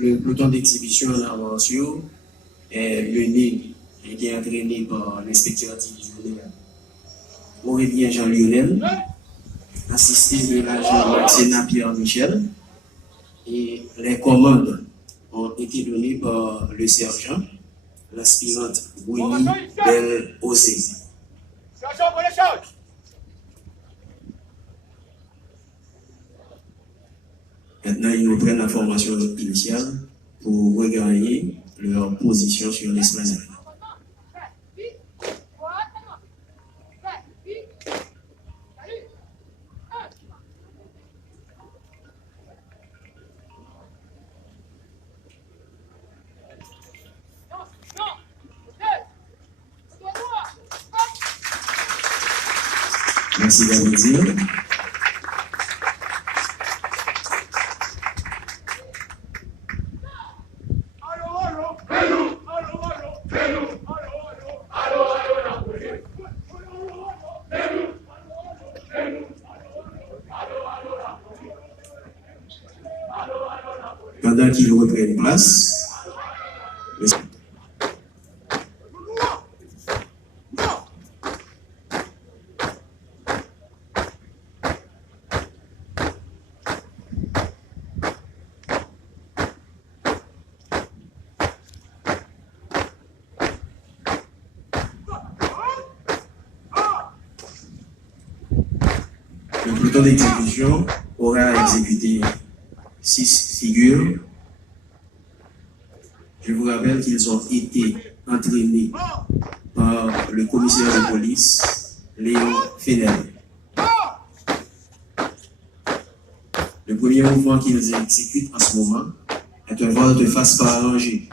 Le peloton d'exhibition en invention est mené et qui est entraîné par l'inspecteur divisionnaire Aurélien Jean-Lionel, assisté de l'agent Sénat Pierre-Michel, et les commandes ont été données par le sergent, l'aspirante Willy Bel-Osé. Maintenant, ils nous prennent la formation initiale pour regagner leur position sur l'espace. Merci d'applaudir. Pendant qu'ils reprennent place, le peloton d'exécution aura exécuté 6 figures. Je vous rappelle qu'ils ont été entraînés par le commissaire de police, Léon Fenel. Le premier mouvement qu'ils exécutent en ce moment est un vol de face par rangée.